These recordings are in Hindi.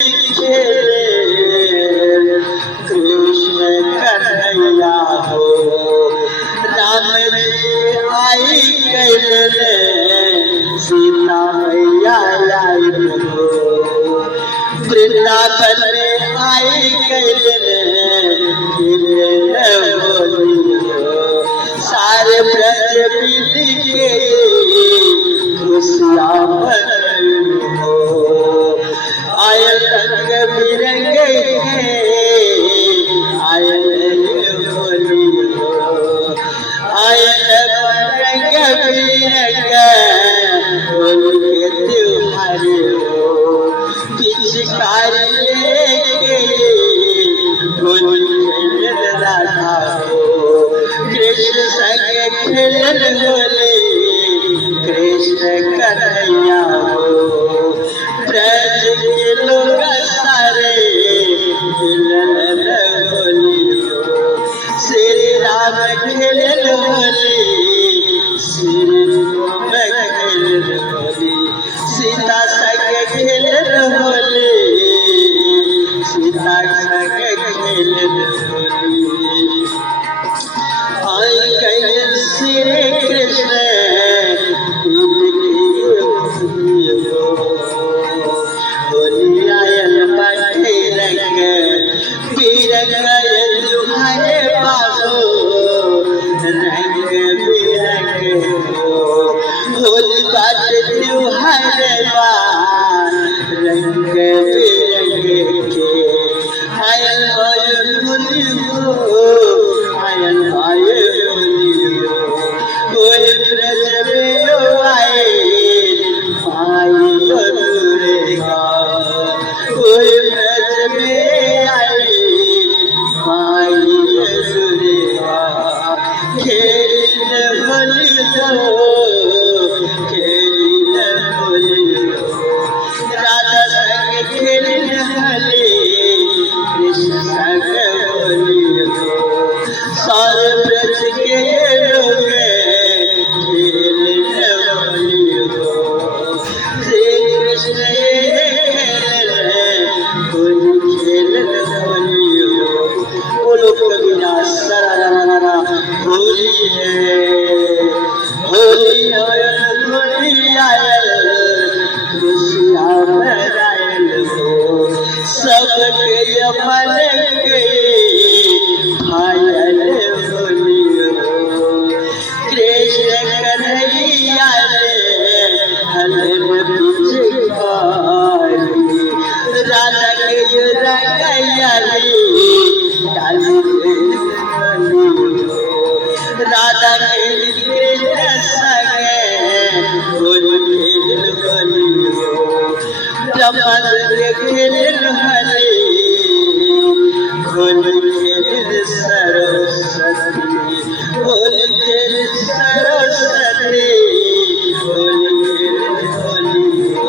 खेले कृष्ण कन्हैया हो राम जी आई कैले सीता मैया आई हो वृंदावन में आई कैले बोली हो सारे ब्रज मिली के खुशियाँ हो आयल रंग बिरंगे आयल होली हो आयल रंग बिरंगे होली के त्योहार हो पिचकारी लेके होली खेल राधा हो कृष्ण संग खेल होली कृष्ण कन्हैया हो ब्रज के लोग सारे मिलन होली हो श्री राम खेल होली श्री राम खेल होली सीता संग खेल होली सीता संग खेल होली आई गए श्री कृष्ण होली आयल बाटे रंग बिरंग तुम्हारे पासो रंग बिरंग हो होली बाटे तुम्हारे पास रंग बिरंग के आयल होली हो आयल होली हो होली ब्रज में आए आई दुर्गा कोई ब्रज में आई आई दुर्गा खेल होली हो खेल होली हो राधा संग खेल होली कृष्ण संग होली हो सारे ब्रज के लोग खेल होली हो श्री कृष्ण होली खेल होली हो बोलो कबीरा सरा होली होली होली आयल खुशियाँ मनायल हो सबके मन के आयल होली हो कृष्ण कन्हैया हलन पिचकारी राधा के रंगैयाली राधा के कृष्ण संगे होली खेल होली हो ब्रह्मा के खेल होली होली खेल सरस्वती होली खेल सरस्वती होली खेल होली हो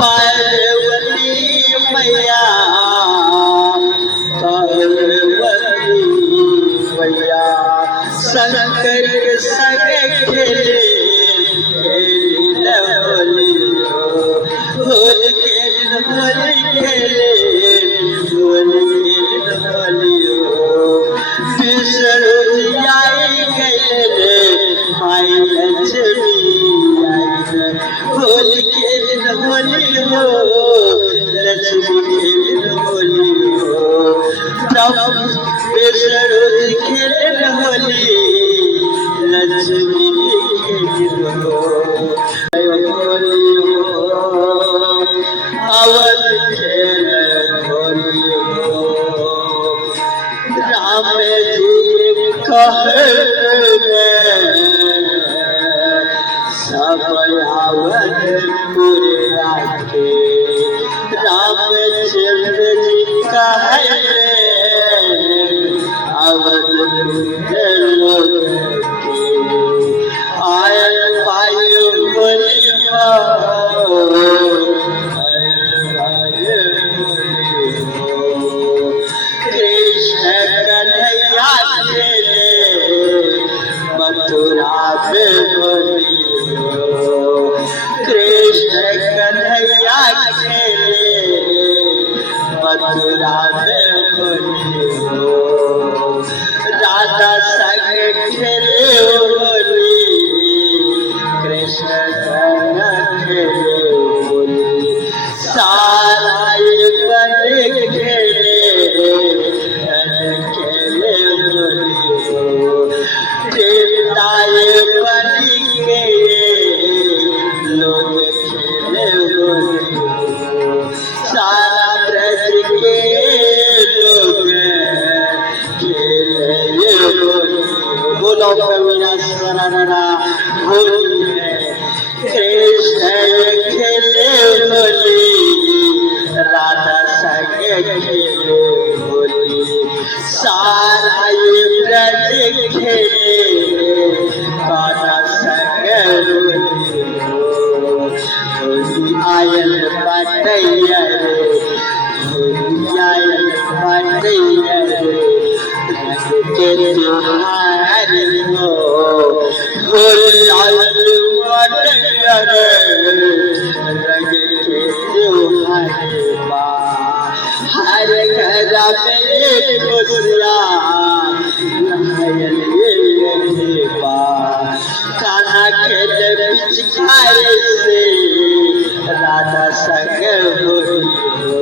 पार्वती मैया पार्वती मैया शंकर के संग खेले खेल होली हो होली खेल होली खेले होली खेल होली हो विष्णु जी आई गए माई लक्ष्मी आई होली खेल होली हो लक्ष्मी खेल होली हो प्रभु विष्णु जी खेल होली लक्ष्मी खेल हो अवध खेल होली हो राम जी कह सब अवधपुर आके रामचंद्र जी कह अवधपुर लोग आयल पायु होली हो कृष्ण कन्हैया मथुरा में होली हो कृष्ण कन्हैया खेले मथुरा में होली हो, राधा संग खेले होली, कृष्ण संग खेले होली, सारा बन खेले खेले होली हो, देवताए बन के लोग खेले होली हो, सारा ब्रज के लोग खेले होली हो। बोलो कबीरा सरारा होली है, कृष्ण खेले होली, राधा संग खेले होली, सारा ब्रज खेले राधा संग होली हो, होली आयल बटैया रे, होली आयल बटैया रे, रंग के त्योहार हो, होली आयल बटैया रे, रंग के त्योहार बा, हर घर में खुशियाँ नायल ये बा, कान्हा खेल पिचकारी से राधा संग होली हो,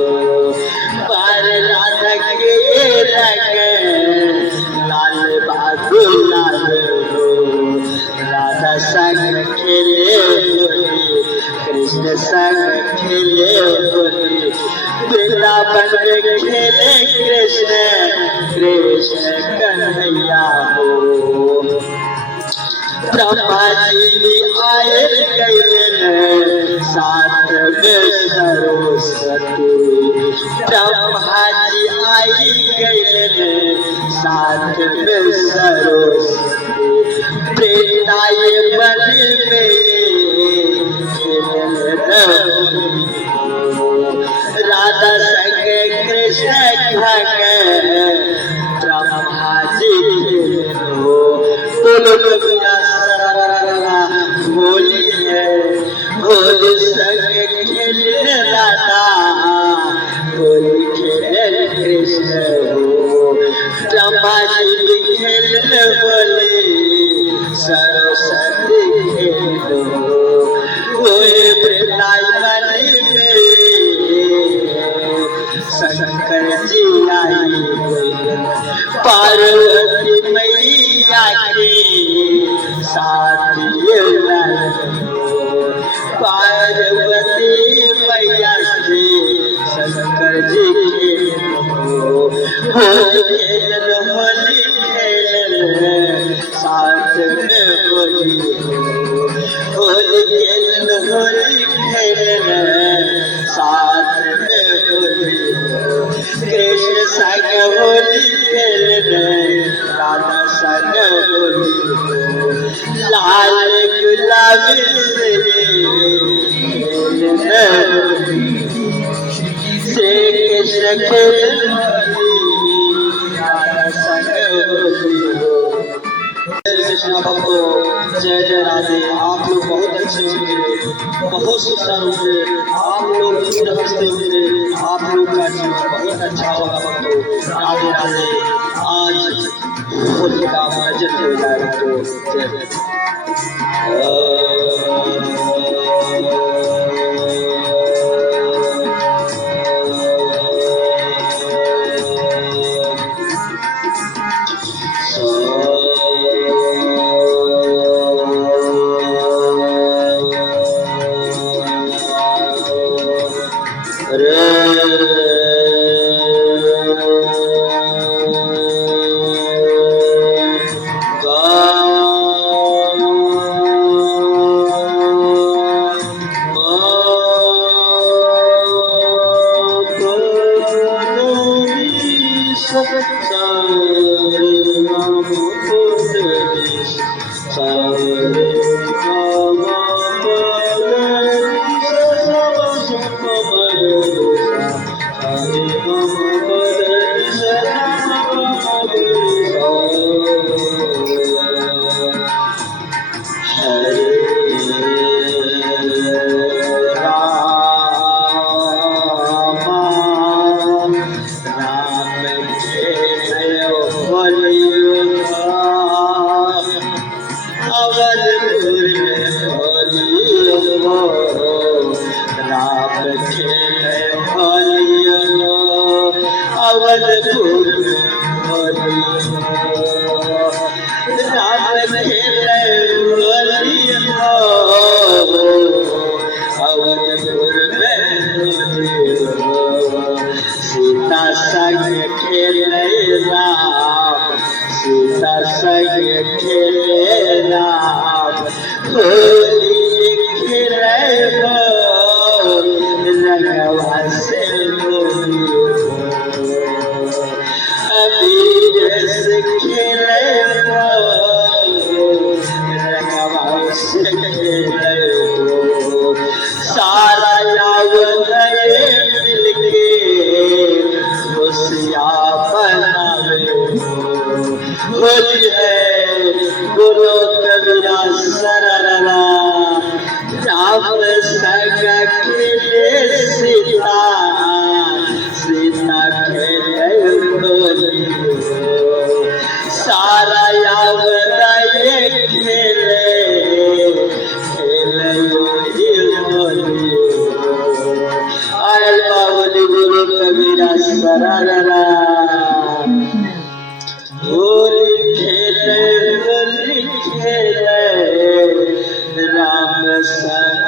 पर राधा के रंग लाल बाबू लाल हो, राधा संग खेले होली, कृष्ण संग खेले होली, वृंदावन में खेले कृष्ण, कृष्ण कन्हैया हो, ब्रह्मा जी भी आए गए साथ में सरस्वती, ब्रह्मा जी आई गए साथ में सरस्वती, प्रेताए बन में राधा संग कृष्ण खग ब्रह्मा जी हो, बोलो कबीरा सरारा होली है, होली संग खेले राधा, होली खेले कृष्ण हो, ब्रह्मा जी भी खेले होली, सरस्वती खेलो होए वृंदावन में, शंकर जी आई पार्वती मैया के साथ पार्वती मैया से शंकर जी होली खेल होली खेल साथ में होली होली खेल होली खेल साथ में होली, कृष्ण संग होली खेल राधा संग होली, लाल गुलाबी से श्री कृष्ण खेल राधा संग होली हो। कृष्ण भक्तों जय जय राधे, आप लोग बहुत अच्छे होंगे, बहुत सुंदर होंगे, आप लोग दूर हंसते होंगे, आप लोग का जीवन बहुत अच्छा होगा भक्तों। राधे राधे, आज होली का भजन हो जाएगा तो जय अवधपुर राम खेले होली हो अवधपुर में होली हो सीता संग खेले राम सीता संग खेले राम होली खेले हो रंगवा से होली अबीर से खेले हो रंगवा से खेले हो सारा यावरे मिलके खुशियाँ मनावे होली है गुरु कबीरा सरला राम संग खेले सीता सीता खेले होली सारा यावरा ये खेले खेले होली आयल बाबुली गुरु कबीरा सरला होली खेले राम संग